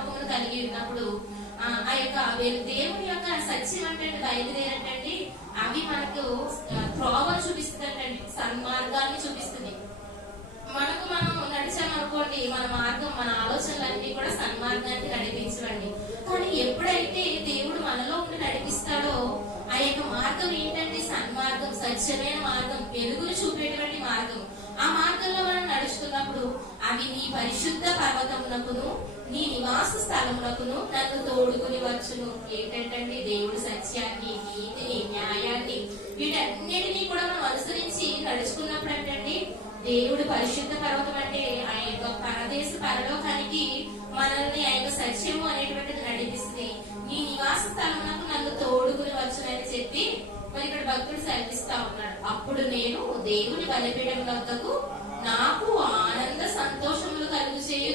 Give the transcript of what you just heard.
నమ్మకమును కలిగి ఉన్నప్పుడు ఆ యొక్క దేవుని యొక్క సత్యం అంటే బయలుదేరటండి అవి మనకు త్రోవను చూపిస్తుందండి, సన్మార్గాన్ని చూపిస్తుంది. మనకు మనం నడిచామనుకోండి, మన మార్గం మన ఆలోచనలన్నీ కూడా సన్మార్గానికి నడిపించవండి. కానీ ఎప్పుడైతే దేవుడు మనలో ఉండి నడిపిస్తాడో ఆ యొక్క మార్గం ఏంటంటే సన్మార్గం, సత్యమైన మార్గం, వెలుగును చూపేటువంటి మార్గం. ఆ మార్గంలో మనం నడుస్తున్నప్పుడు అవి నీ పరిశుద్ధ పర్వతమునకును నీ నివాస స్థలమునకును నన్ను తోడుకుని వచ్చును. ఏంటంటే దేవుడు సత్యాన్ని, నీతిని, న్యాయాన్ని వీటన్నిటినీ కూడా మనం అనుసరించి నడుచుకున్నప్పుడు అంటే దేవుడు పరిశుద్ధ పర్వతం అంటే ఆ యొక్క పరదేశ పరలోకానికి మనల్ని ఆ యొక్క సత్యము అనేటువంటిది నడిపిస్తుంది. నీ నివాస స్థలమునకు నన్ను తోడుకుని వచ్చునని చెప్పి మరి ఇక్కడ భక్తుడు సెలవిస్తా ఉన్నాడు. అప్పుడు నేను దేవుని బలిపీఠం వద్దకు నాకు ఆనంద సంతోషములు కలుగు చేయు